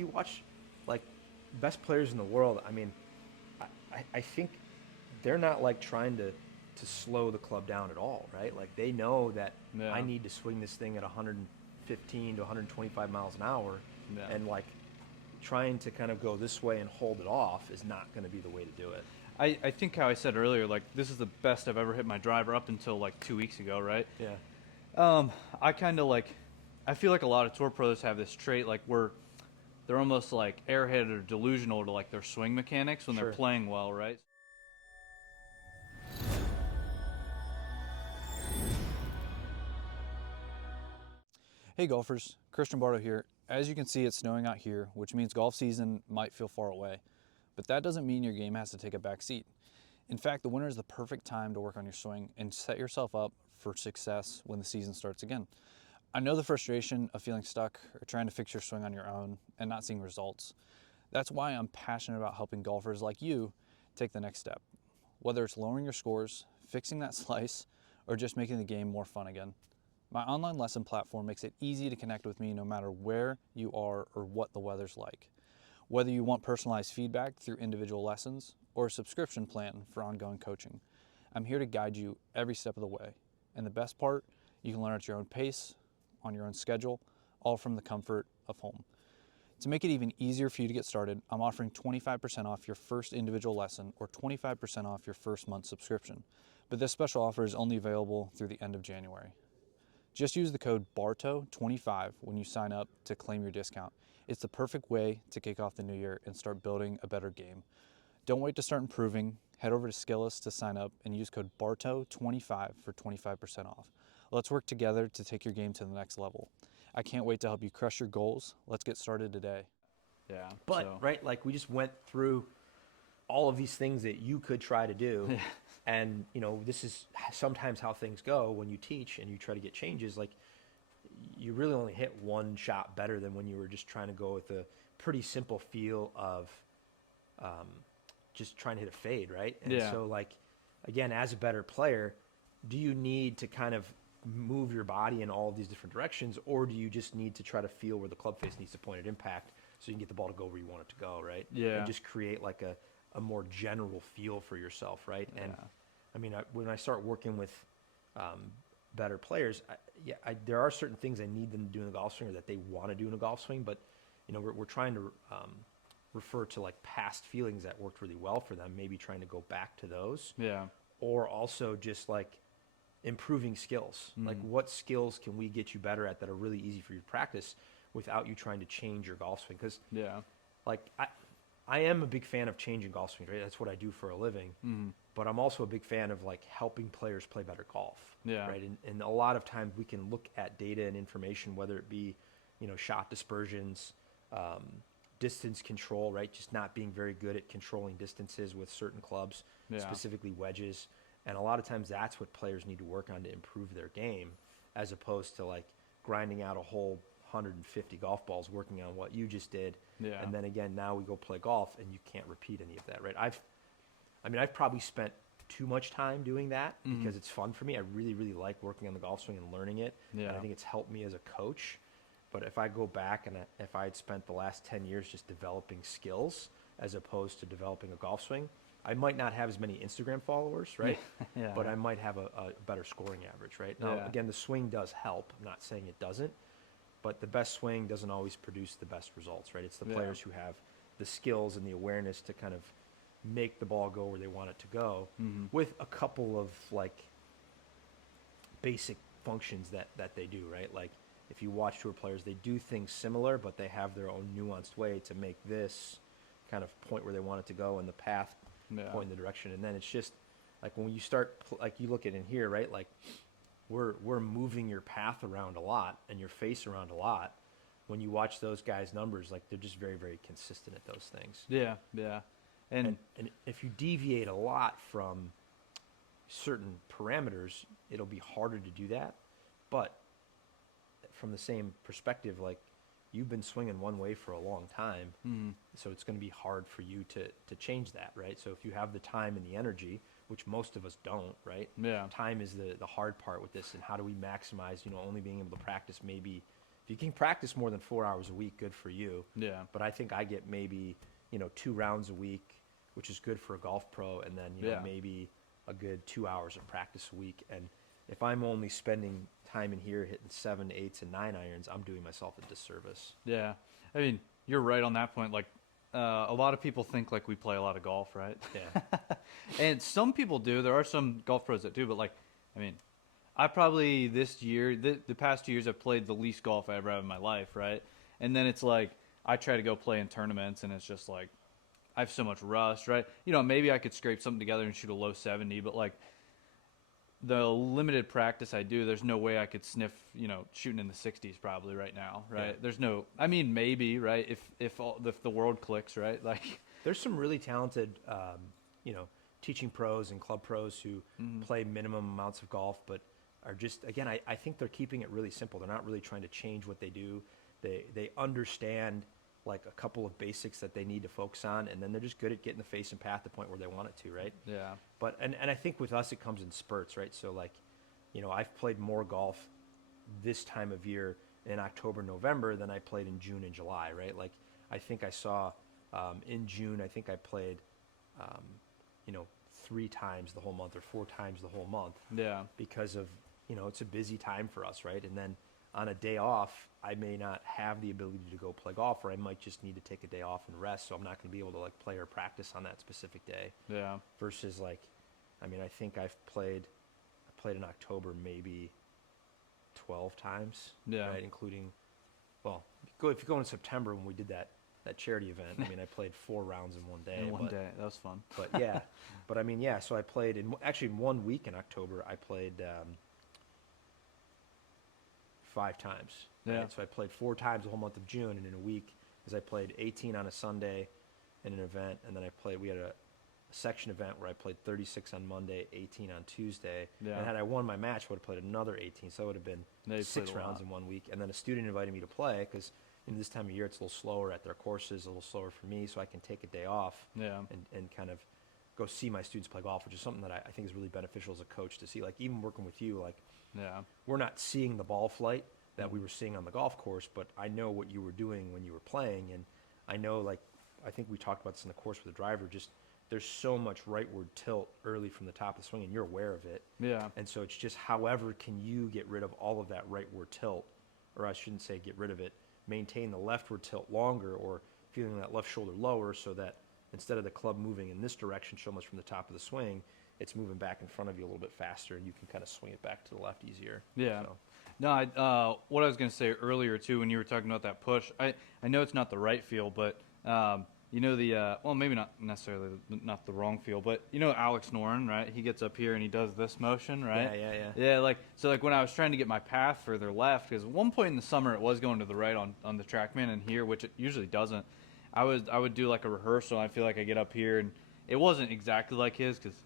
you watch like best players in the world, I mean, I think they're not like trying to slow the club down at all, right? Like they know that I Yeah. need to swing this thing at 115 to 125 miles an hour, Yeah. and like trying to kind of go this way and hold it off is not going to be the way to do it. I think how I said earlier, like this is the best I've ever hit my driver up until like 2 weeks ago, right? Yeah, I kind of like, I feel like a lot of tour pros have this trait, like where they're almost like airheaded or delusional to like their swing mechanics when they're sure. playing well, right? Hey golfers, Christian Bardo here. As you can see, it's snowing out here, which means golf season might feel far away. But that doesn't mean your game has to take a back seat. In fact, the winter is the perfect time to work on your swing and set yourself up for success when the season starts again. I know the frustration of feeling stuck or trying to fix your swing on your own and not seeing results. That's why I'm passionate about helping golfers like you take the next step. Whether it's lowering your scores, fixing that slice, or just making the game more fun again. My online lesson platform makes it easy to connect with me no matter where you are or what the weather's like. Whether you want personalized feedback through individual lessons or a subscription plan for ongoing coaching, I'm here to guide you every step of the way. And the best part, you can learn at your own pace, on your own schedule, all from the comfort of home. To make it even easier for you to get started, I'm offering 25% off your first individual lesson or 25% off your first month subscription. But this special offer is only available through the end of January. Just use the code BARTO25 when you sign up to claim your discount. It's the perfect way to kick off the new year and start building a better game. Don't wait to start improving. Head over to Skillest to sign up and use code BARTO25 for 25% off. Let's work together to take your game to the next level. I can't wait to help you crush your goals. Let's get started today. Yeah, But right, like we just went through all of these things that you could try to do, and this is sometimes how things go when you teach and you try to get changes. Like you really only hit one shot better than when you were just trying to go with a pretty simple feel of um, just trying to hit a fade, right? And yeah, so, like, again, as a better player, do you need to kind of move your body in all of these different directions, or do you just need to try to feel where the club face needs to point at impact so you can get the ball to go where you want it to go, right? And yeah, just create like a more general feel for yourself, right? And yeah, I mean, when I start working with um, better players, there are certain things I need them to do in a golf swing or that they want to do in a golf swing, but we're trying to refer to like past feelings that worked really well for them, maybe trying to go back to those, yeah, or also just like improving skills. Like mm, what skills can we get you better at that are really easy for you to practice without you trying to change your golf swing? Because yeah, like I am a big fan of changing golf swings, right? That's what I do for a living. mm, But I'm also a big fan of like helping players play better golf, yeah, right? And a lot of times we can look at data and information, whether it be, shot dispersions, um, distance control, right? Just not being very good at controlling distances with certain clubs, yeah, specifically wedges. And a lot of times that's what players need to work on to improve their game, as opposed to like grinding out a whole 150 golf balls working on what you just did. yeah, And then again, now we go play golf and you can't repeat any of that, right? I've probably spent too much time doing that mm, because it's fun for me. I really, really like working on the golf swing and learning it, and I yeah, think it's helped me as a coach. But if I go back and if I had spent the last 10 years just developing skills as opposed to developing a golf swing, I might not have as many Instagram followers, yeah, right? yeah, But I might have a better scoring average, right? Now, yeah, again, the swing does help. I'm not saying it doesn't, but the best swing doesn't always produce the best results, right? It's the yeah, players who have the skills and the awareness to kind of make the ball go where they want it to go mm, with a couple of like basic functions that they do, right? Like if you watch tour players, they do things similar, but they have their own nuanced way to make this kind of point where they want it to go and the path yeah, point in the direction. And then it's just like when you start, like you look at in here, right? Like we're moving your path around a lot and your face around a lot. When you watch those guys' numbers, like they're just very, very consistent at those things. yeah, yeah, And and and if you deviate a lot from certain parameters, it'll be harder to do that. But from the same perspective, like you've been swinging one way for a long time, mm, so it's going to be hard for you to change that, right? So if you have the time and the energy, which most of us don't, right? yeah, Time is the hard part with this, and how do we maximize? Only being able to practice maybe you can practice more than 4 hours a week, good for you. Yeah. But I think I get maybe, 2 rounds a week, which is good for a golf pro, and then, Yeah. maybe a good 2 hours of practice a week. And if I'm only spending time in here hitting 7, 8s, and 9 irons, I'm doing myself a disservice. Yeah. I mean, you're right on that point. Like, a lot of people think like we play a lot of golf, right? Yeah. And some people do. There are some golf pros that do, but like, I mean, I probably this year, the past 2 years, I've played the least golf I ever have in my life, right? And then it's like, I try to go play in tournaments, and it's just like, I have so much rust, right? Maybe I could scrape something together and shoot a low 70, but like, the limited practice I do, there's no way I could sniff, shooting in the 60s probably right now, right? Yeah. There's no, I mean, maybe, right? If the world clicks, right? Like, There's some really talented, teaching pros and club pros who play minimum amounts of golf, but are just, again, I think they're keeping it really simple. They're not really trying to change what they do. They understand like a couple of basics that they need to focus on, and then they're just good at getting the face and path the point where they want it to, right? yeah, But and I think with us it comes in spurts, right? So like, I've played more golf this time of year in October, November than I played in June and July, right? Like I think I saw in June, I think I played 3 times the whole month or 4 times the whole month yeah, because of, it's a busy time for us, right? And then on a day off, I may not have the ability to go play golf, or I might just need to take a day off and rest, so I'm not going to be able to like play or practice on that specific day. yeah, Versus like, I mean, I think I played in October maybe 12 times, Yeah. right? Including, well, if you go in September when we did that charity event, I mean, I played 4 rounds in one day. in one but, day. That was fun. But yeah, but I mean, yeah, so I played actually in 1 week in October, I played 5 times. Yeah. Right? So I played 4 times the whole month of June, and in a week, because I played 18 on a Sunday in an event, and then we had a section event where I played 36 on Monday, 18 on Tuesday. Yeah. And had I won my match, I would have played another 18, so it would have been Yeah, you 6 played a rounds lot. in 1 week. And then a student invited me to play because this time of year it's a little slower at their courses, a little slower for me, so I can take a day off Yeah. and kind of go see my students play golf, which is something that I think is really beneficial as a coach to see. Like even working with you, like Yeah. we're not seeing the ball flight that we were seeing on the golf course, but I know what you were doing when you were playing, and I know, like, I think we talked about this in the course with the driver, just there's so much rightward tilt early from the top of the swing, and you're aware of it. Yeah. And so it's just, however can you get rid of all of that rightward tilt, or I shouldn't say get rid of it, maintain the leftward tilt longer, or feeling that left shoulder lower, so that instead of the club moving in this direction so much from the top of the swing, it's moving back in front of you a little bit faster, and you can kind of swing it back to the left easier. Yeah. So, No, what I was going to say earlier too, when you were talking about that push, I know it's not the right feel, but well, maybe not necessarily not the wrong feel, but Alex Noren, right? He gets up here and he does this motion, right? Yeah. Yeah, like when I was trying to get my path further left, because at one point in the summer it was going to the right on the TrackMan, and here, which it usually doesn't. I would do like a rehearsal, and I feel like I get up here, and it wasn't exactly like his, because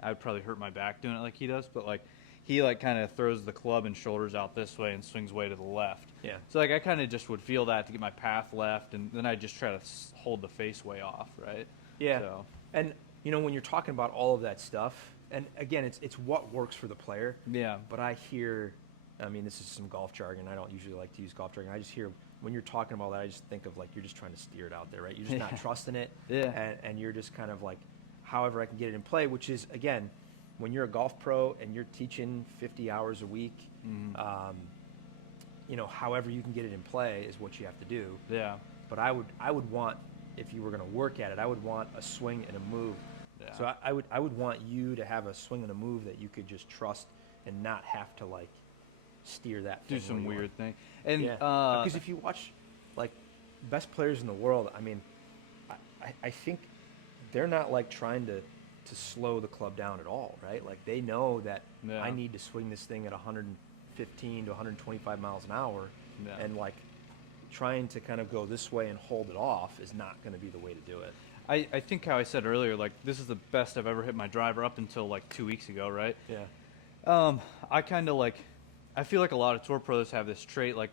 I would probably hurt my back doing it like he does, but like he like kind of throws the club and shoulders out this way and swings way to the left. Yeah. So like I kind of just would feel that to get my path left, and then I just try to hold the face way off, right? Yeah. So, And when you're talking about all of that stuff, and again, it's what works for the player. yeah. But I hear, I mean, this is some golf jargon. I don't usually like to use golf jargon. I just hear when you're talking about that, I just think of like you're just trying to steer it out there, right? You're just not trusting it. Yeah. And you're just kind of like, however I can get it in play, which is, again, when you're a golf pro and you're teaching 50 hours a week, however you can get it in play is what you have to do. Yeah. But I would want, if you were going to work at it, I would want a swing and a move. Yeah. So I would want you to have a swing and a move that you could just trust and not have to like steer that. Do thing some where you weird thing. And yeah. Because if you watch like best players in the world, I mean, I think they're not like trying to slow the club down at all, right? Like they know that Yeah. I need to swing this thing at 115 to 125 miles an hour, Yeah. and like trying to kind of go this way and hold it off is not going to be the way to do it. I think how I said earlier, like this is the best I've ever hit my driver up until like 2 weeks ago, right? Yeah. I kind of like, I feel like a lot of tour pros have this trait, like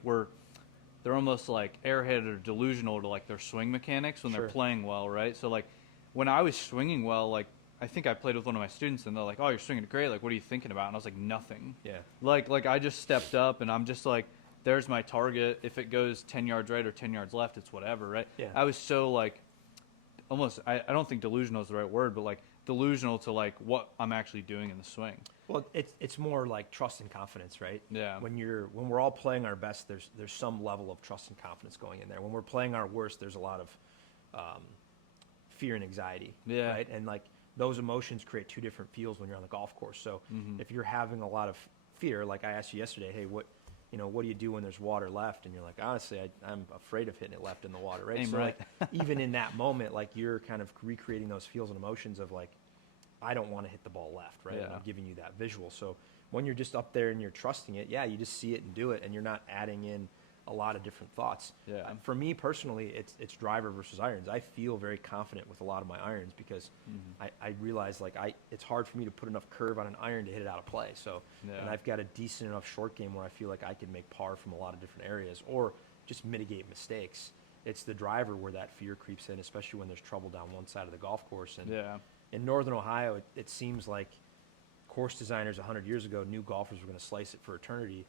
they're almost like airheaded or delusional to like their swing mechanics when Sure. they're playing well, right? So like when I was swinging well, like I think I played with one of my students and they're like, "Oh, you're swinging great. Like, what are you thinking about?" And I was like, "Nothing." Yeah. Like I just stepped up and I'm just like there's my target. If it goes 10 yards right or 10 yards left, it's whatever, right? Yeah. I was so like, almost, I don't think delusional is the right word, but like delusional to like what I'm actually doing in the swing. Well, it's more like trust and confidence, right? Yeah. When we're all playing our best, there's some level of trust and confidence going in there. When we're playing our worst, there's a lot of fear and anxiety, Yeah. right? And like those emotions create two different feels when you're on the golf course. So if you're having a lot of fear, like I asked you yesterday, hey, what do you do when there's water left? And you're like, honestly, I'm afraid of hitting it left in the water, right? Aim So right. like even in that moment, like you're kind of recreating those feels and emotions of like, I don't want to hit the ball left, right? And Yeah. I'm giving you that visual. So when you're just up there and you're trusting it, yeah, you just see it and do it, and you're not adding in a lot of different thoughts. Yeah. For me personally, it's driver versus irons. I feel very confident with a lot of my irons because I realize like it's hard for me to put enough curve on an iron to hit it out of play. So Yeah. and I've got a decent enough short game where I feel like I can make par from a lot of different areas or just mitigate mistakes. It's the driver where that fear creeps in, especially when there's trouble down one side of the golf course. And Yeah. in Northern Ohio, it seems like course designers 100 years ago knew golfers were going to slice it for eternity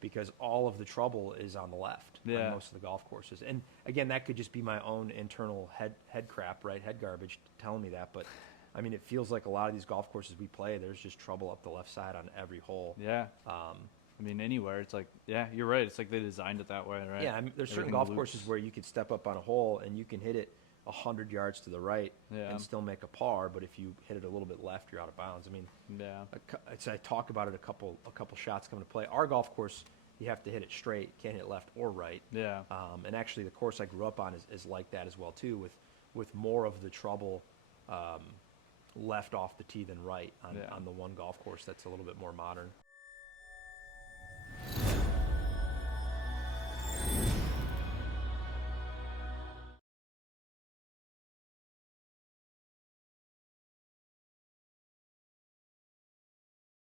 because all of the trouble is on the left Yeah. on most of the golf courses. And again, that could just be my own internal head crap, right? Head garbage telling me that. But I mean, it feels like a lot of these golf courses we play, there's just trouble up the left side on every hole. Yeah. I mean, anywhere. It's like, yeah, you're right. It's like they designed it that way, right? Yeah, I mean, there's certain Everything golf loops. courses where you could step up on a hole and you can hit it 100 yards to the right Yeah. and still make a par. But if you hit it a little bit left, you're out of bounds. I mean, Yeah. I talk about it a couple shots coming to play. Our golf course, you have to hit it straight, can't hit it left or right. Yeah. And actually, the course I grew up on is like that as well too, with more of the trouble left off the tee than right Yeah. on the one golf course that's a little bit more modern.